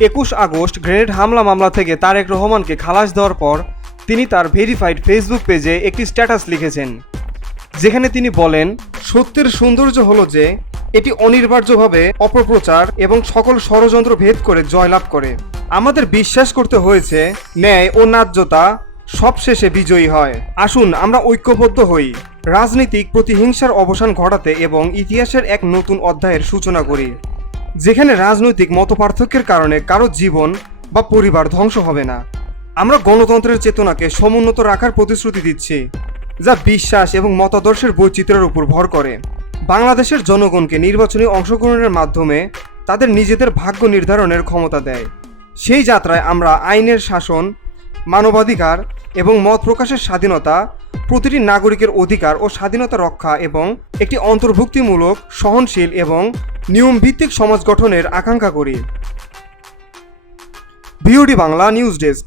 21 August grenade হামলা মামলা থেকে তারেক রহমানকে খালাস দেওয়ার পর তিনি তার ভেরিফাইড ফেসবুক পেজে একটি স্ট্যাটাস লিখেছেন, যেখানে তিনি বলেন, সত্যের সৌন্দর্য হলো যে এটি অনিবার্যভাবে অপপ্রচার এবং সকল ষড়যন্ত্র ভেদ করে জয়লাভ করে। আমাদের বিশ্বাস করতে হয়েছে ন্যায় ও ন্যায্যতা সবশেষে বিজয়ী হয়। আসুন আমরা ঐক্যবদ্ধ হই, রাজনৈতিক প্রতিহিংসার অবসান ঘটাতে এবং ইতিহাসের এক নতুন অধ্যায়ের সূচনা করি, যেখানে রাজনৈতিক মতপার্থক্যের কারণে কারো জীবন বা পরিবার ধ্বংস হবে না। আমরা গণতন্ত্রের চেতনাকে সমুন্নত রাখার প্রতিশ্রুতি দিচ্ছি, যা বিশ্বাস এবং মতাদর্শের বৈচিত্র্যের উপর ভর করে। বাংলাদেশের জনগণকে নির্বাচনী অংশগ্রহণের মাধ্যমে তাদের নিজেদের ভাগ্য নির্ধারণের ক্ষমতা দেয়। সেই যাত্রায় আমরা আইনের শাসন, মানবাধিকার এবং মত প্রকাশের স্বাধীনতা, প্রতিটি নাগরিকের অধিকার ও স্বাধীনতা রক্ষা এবং একটি অন্তর্ভুক্তিমূলক, সহনশীল এবং নিয়মভিত্তিক সমাজ গঠনের আকাঙ্ক্ষা করি। BOD Bangla news desk.